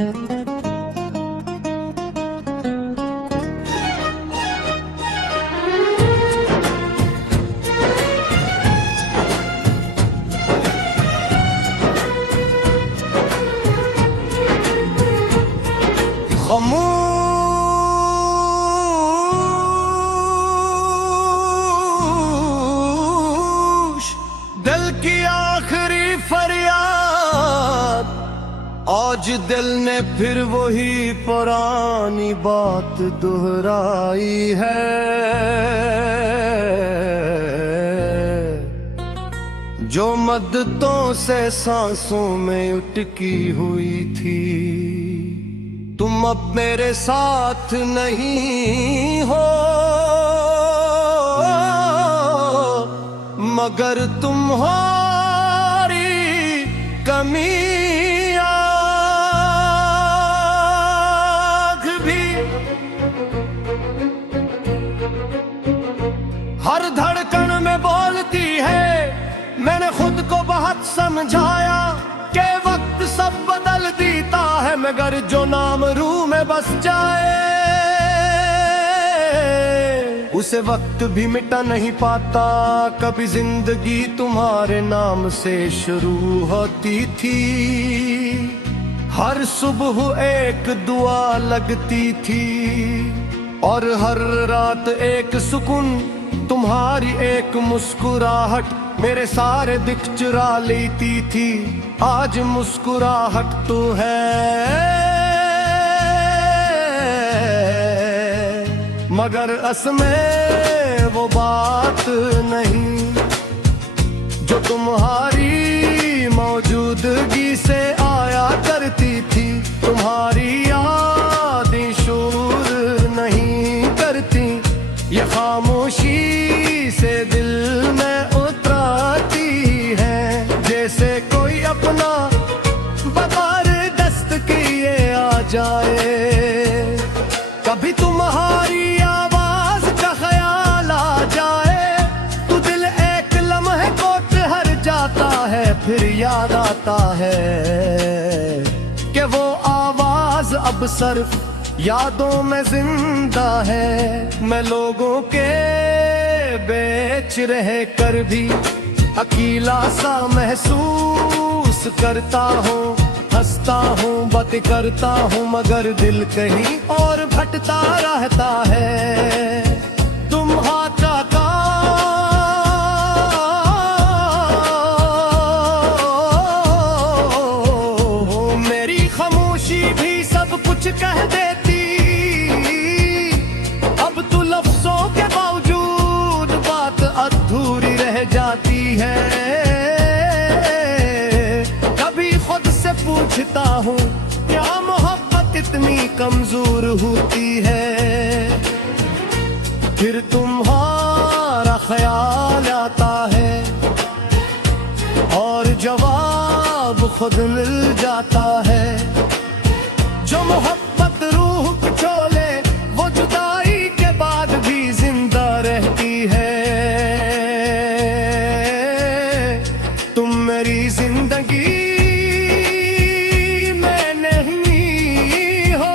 खामोश दिल की आखिरी फरियाद, आज दिल ने फिर वही पुरानी बात दोहराई है। जो मद्दतों से सांसों में उटकी हुई थी, तुम अब मेरे साथ नहीं हो, मगर तुम्हारी कमी आँख भी हर धड़कन में बोलती है। मैंने खुद को बहुत समझाया कि वक्त सब बदल देता है, मगर जो नाम रूह में बस जाए उसे वक्त भी मिटा नहीं पाता। कभी जिंदगी तुम्हारे नाम से शुरू होती थी, हर सुबह एक दुआ लगती थी, और हर रात एक सुकून। तुम्हारी एक मुस्कुराहट मेरे सारे दुख चुरा लेती थी। आज मुस्कुराहट तो है, मगर असमें वो बात नहीं जो तुम्हारी मौजूदगी से आया करती थी। तुम्हारी यादें शोर नहीं करती, ये खामोशी से दिल में उतराती है, जैसे कोई अपना बग़ैर दस्त किए आ जाए। कभी तुम्हारी आवाज का ख्याल आ जाए तो दिल एक लम्हे को ठहर जाता है, फिर याद आता है कि वो आवाज अब सिर्फ यादों में जिंदा है। मैं लोगों के बेच रह कर भी अकेला सा महसूस करता हूँ, हंसता हूँ, बात करता हूँ, मगर दिल कहीं और भटकता रहता है। तुम हाथा का मेरी खामोशी भी सब कुछ कह देती, अब तो लफ्जों के बावजूद बात अधूरी रह जाती है। कभी खुद से पूछता हूँ क्या मोहब्बत इतनी कमजोर होती है, फिर तुम्हारा ख्याल आता है और जवाब खुद मिल जाता है। जो मोहब्बत रूह को छोले वो जुदाई के बाद भी जिंदा रहती है। तुम मेरी जिंदगी में नहीं हो,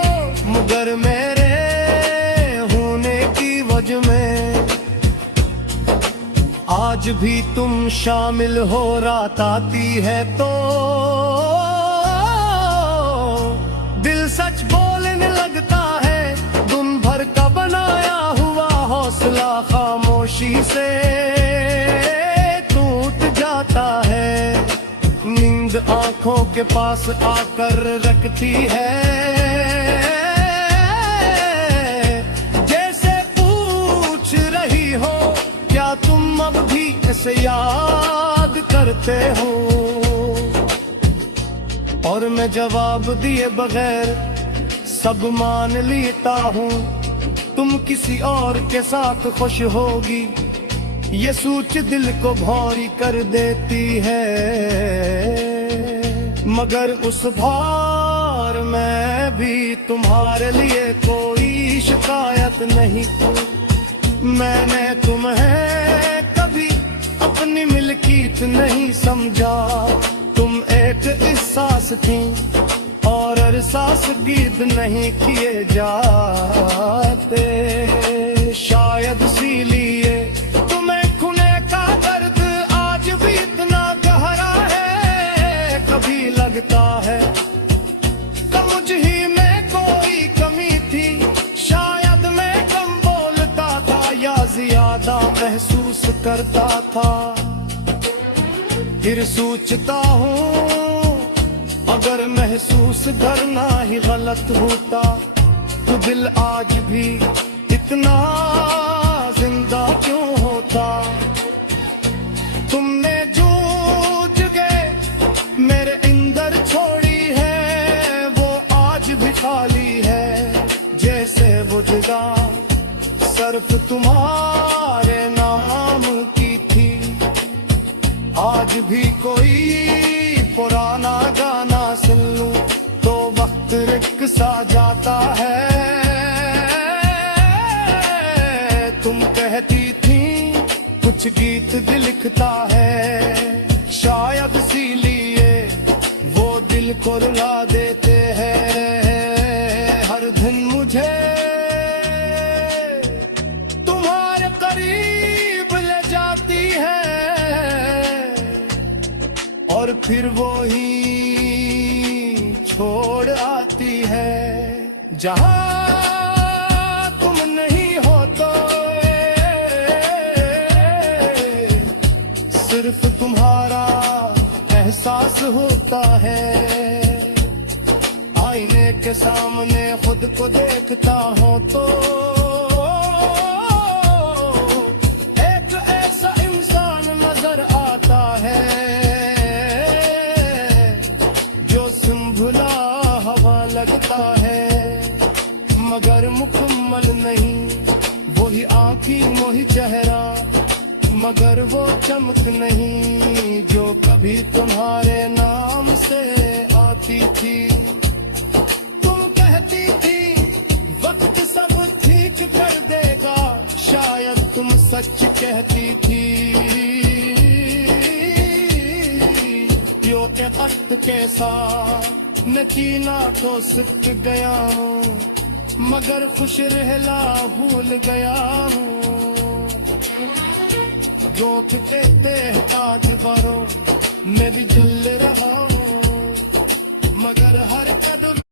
मगर मेरे होने की वजह में आज भी तुम शामिल हो। रात आती है तो दिल सच बोलने लगता है, दिन भर का बनाया हुआ हौसला खामोशी से टूट जाता है। नींद आंखों के पास आकर रखती है, जैसे पूछ रही हो क्या तुम अब भी इसे याद करते हो। और मैं जवाब दिए बगैर सब मान लेता हूँ, तुम किसी और के साथ खुश होगी, ये सोच दिल को भारी कर देती है। मगर उस भार में भी तुम्हारे लिए कोई शिकायत नहीं। मैंने तुम्हें कभी अपनी मिल्कियत नहीं समझा, तुम एक एहसास थी और हर सांस गीत नहीं किए जाते, शायद इसीलिए तुम्हें खुले का दर्द आज भी इतना गहरा है। कभी लगता है कि मुझ ही में कोई कमी थी, शायद मैं कम बोलता था या ज्यादा महसूस करता था। फिर सोचता हूँ अगर महसूस करना ही गलत होता तो दिल आज भी इतना जिंदा क्यों होता। तुमने जो जगह मेरे अंदर छोड़ी है वो आज भी खाली है, जैसे वो जगह सिर्फ तुम्हारे नाम की थी। आज भी कोई पुराना गाना सुन लूं तो वक्त रिक सा जाता है। तुम कहती थी कुछ गीत दिल लिखता है, शायद इसीलिए वो दिल को रुला देते हैं। हर दिन मुझे तुम्हारे करीब ले जाती है और फिर वो ही छोड़ आती है। जहां तुम नहीं हो तो सिर्फ तुम्हारा एहसास होता है। आईने के सामने खुद को देखता हूं तो एक ऐसा इंसान नजर आता है लगता है मगर मुकम्मल नहीं। वही आँखें वही चेहरा मगर वो चमक नहीं जो कभी तुम्हारे नाम से आती थी। तुम कहती थी वक्त सब ठीक कर देगा, शायद तुम सच कहती थी। यो के वक्त के साथ नचीना तो सीख गया हूँ मगर खुश रहना भूल गया हूँ। जो कहते आज बरो मैं भी जल रहा हूँ मगर हर कदम